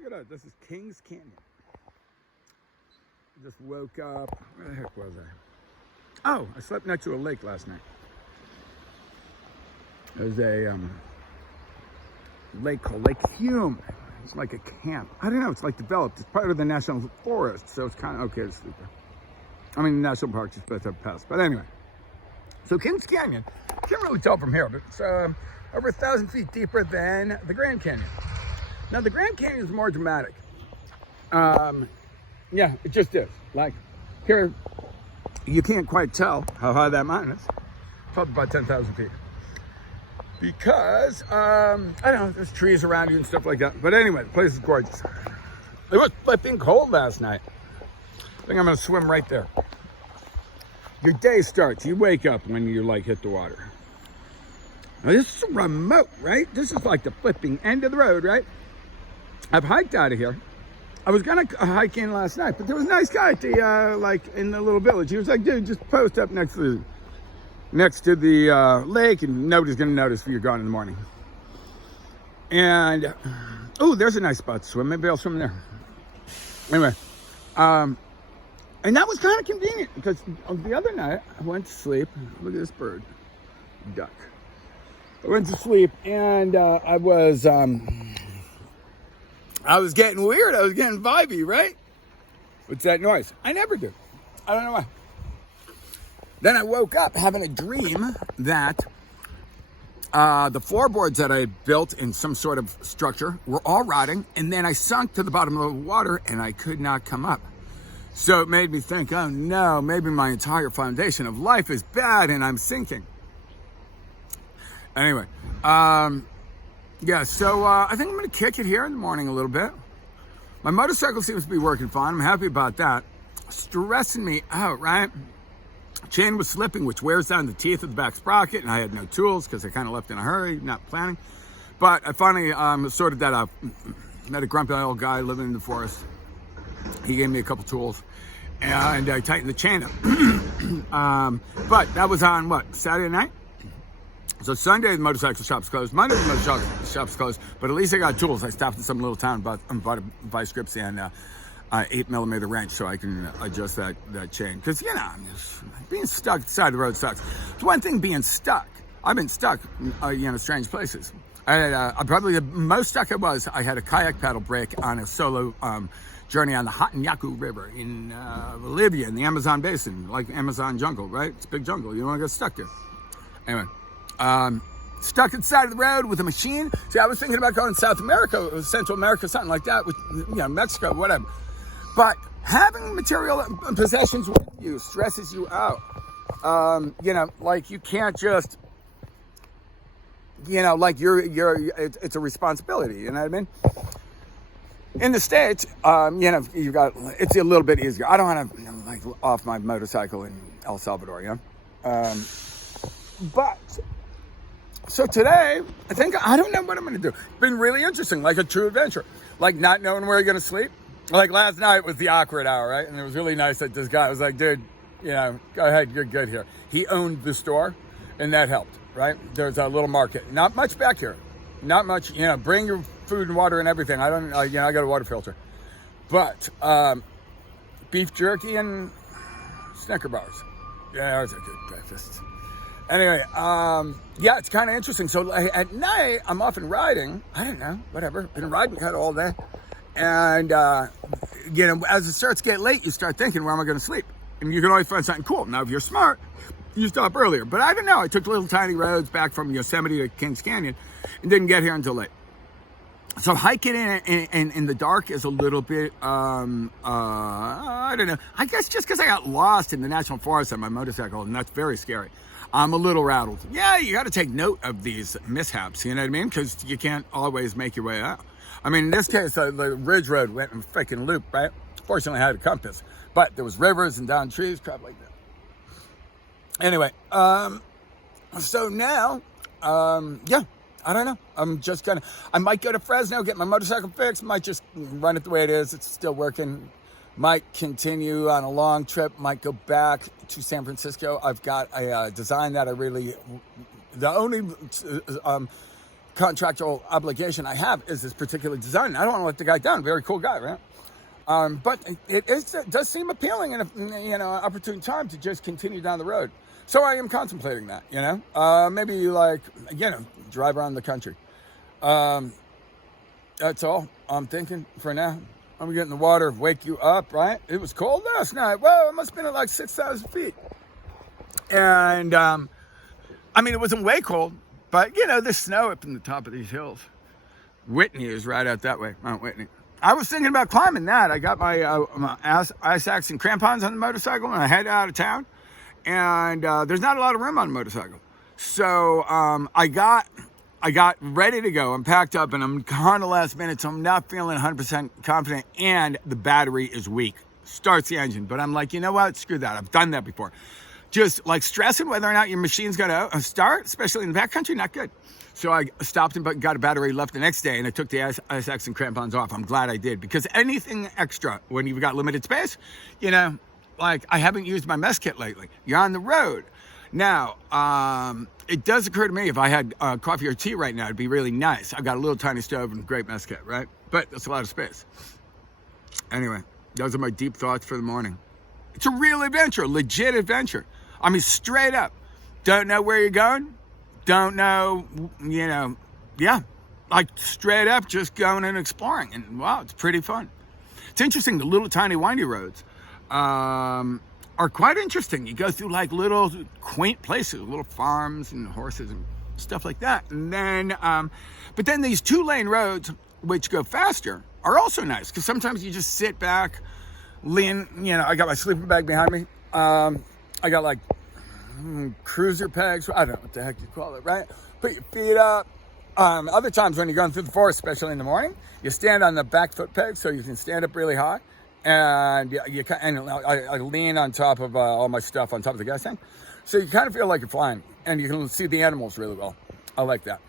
check it out. This is Kings Canyon. I just woke up. Where the heck was I? Oh, I slept next to a lake last night. There's a lake called Lake Hume. It's like a camp. I don't know. It's like developed. It's part of the national forest, so it's kind of okay to sleep there. I mean, national park just supposed to have pests. But anyway, so Kings Canyon. Can't really tell from here, but it's over 1,000 feet deeper than the Grand Canyon. Now, the Grand Canyon is more dramatic. Yeah, it just is. Like here, you can't quite tell how high that mountain is. Probably about 10,000 feet. Because, I don't know, there's trees around you and stuff like that. But anyway, the place is gorgeous. It was flipping cold last night. I think I'm going to swim right there. Your day starts. You wake up when you, like, hit the water. Now, this is remote, right? This is like the flipping end of the road, right? I've hiked out of here. I was going to hike in last night, but there was a nice guy at the, like, in the little village. He was like, dude, just post up next to the lake, and nobody's going to notice if you're gone in the morning. And, oh, there's a nice spot to swim. Maybe I'll swim there. Anyway, and that was kind of convenient because the other night I went to sleep. Look at this bird, duck. I went to sleep and I was getting weird. I was getting vibey, right? What's that noise? I never do. I don't know why. Then I woke up having a dream that the floorboards that I had built in some sort of structure were all rotting, and then I sunk to the bottom of the water and I could not come up. So it made me think, oh no, maybe my entire foundation of life is bad and I'm sinking. Anyway, yeah, so I think I'm going to kick it here in the morning a little bit. My motorcycle seems to be working fine. I'm happy about that. Stressing me out, right? Chain was slipping, which wears down the teeth of the back sprocket, and I had no tools because I kind of left in a hurry, not planning. But I finally sorted that out. Met a grumpy old guy living in the forest. He gave me a couple tools, and I tightened the chain up. But that was on, what, Saturday night? So Sunday, the motorcycle shop's closed. Monday, the motorcycle shop's closed. But at least I got tools. I stopped in some little town, bought a vice grips and 8mm wrench so I can adjust that chain. Because, you know, being stuck at the side of the road sucks. It's one thing being stuck. I've been stuck, strange places. Probably the most stuck I had a kayak paddle break on a solo journey on the Hatanyaku River in Bolivia, in the Amazon basin, like Amazon jungle, right? It's a big jungle. You don't want to get stuck there. Anyway, stuck at the side of the road with a machine. See, I was thinking about going to South America, Central America, something like that, with, Mexico, whatever. But having material possessions with you stresses you out. Like you can't just, like it's a responsibility, you know what I mean? In the States, it's a little bit easier. I don't want to, off my motorcycle in El Salvador, but, so today, I don't know what I'm going to do. It's been really interesting, like a true adventure. Like not knowing where you're going to sleep. Like last night was the awkward hour, right? And it was really nice that this guy was like, dude, go ahead, you're good here. He owned the store, and that helped, right? There's a little market. Not much back here. Not much, bring your food and water and everything. I got a water filter. But beef jerky and Snicker bars. Yeah, that was a good breakfast. Anyway, it's kind of interesting. So at night, I'm often riding. I don't know, whatever. Been riding kind of all day. And, as it starts to get late, you start thinking, where am I going to sleep? And you can always find something cool. Now, if you're smart, you stop earlier. But I don't know. I took little tiny roads back from Yosemite to Kings Canyon and didn't get here until late. So hiking in the dark is a little bit, I don't know. I guess just because I got lost in the national forest on my motorcycle, and that's very scary. I'm a little rattled. Yeah, you got to take note of these mishaps, you know what I mean? Because you can't always make your way out. I mean, in this case, the Ridge Road went in a freaking loop, right? Fortunately, I had a compass. But there was rivers and down trees, crap like that. Anyway, so now, I don't know. I'm just I might go to Fresno, get my motorcycle fixed. Might just run it the way it is. It's still working. Might continue on a long trip. Might go back to San Francisco. I've got a design that I really, the only contractual obligation I have is this particular design. I don't want to let the guy down. Very cool guy, right? But it does seem appealing and an opportune time to just continue down the road. So I am contemplating that, maybe drive around the country. That's all I'm thinking for now. I'm gonna get in the water, wake you up, right? It was cold last night. Whoa, it must have been at like 6,000 feet. And, it wasn't way cold, but there's snow up in the top of these hills. Whitney is right out that way, Mount Whitney. I was thinking about climbing that. I got my ice axe and crampons on the motorcycle, and I head out of town. And there's not a lot of room on a motorcycle, so I got ready to go. I'm packed up, and I'm kind of last minute, so I'm not feeling 100% confident. And the battery is weak. Starts the engine, but I'm like, you know what? Screw that. I've done that before. Just like stressing whether or not your machine's gonna start, especially in the backcountry, not good. So I stopped and got a battery left the next day, and I took the ice axe and crampons off. I'm glad I did, because anything extra when you've got limited space, like I haven't used my mess kit lately. You're on the road. Now, it does occur to me if I had coffee or tea right now, it'd be really nice. I've got a little tiny stove and a great mess kit, right? But that's a lot of space. Anyway, those are my deep thoughts for the morning. It's a real adventure, legit adventure. Straight up. Don't know where you're going. Don't know, like straight up just going and exploring. And wow, it's pretty fun. It's interesting, the little tiny windy roads are quite interesting. You go through like little quaint places, little farms and horses and stuff like that. And then, but then these 2-lane roads, which go faster, are also nice, because sometimes you just sit back, lean, I got my sleeping bag behind me. I got like cruiser pegs. I don't know what the heck you call it, right? Put your feet up. Other times when you're going through the forest, especially in the morning, you stand on the back foot peg so you can stand up really high. And I lean on top of all my stuff on top of the gas tank. So you kind of feel like you're flying, and you can see the animals really well. I like that.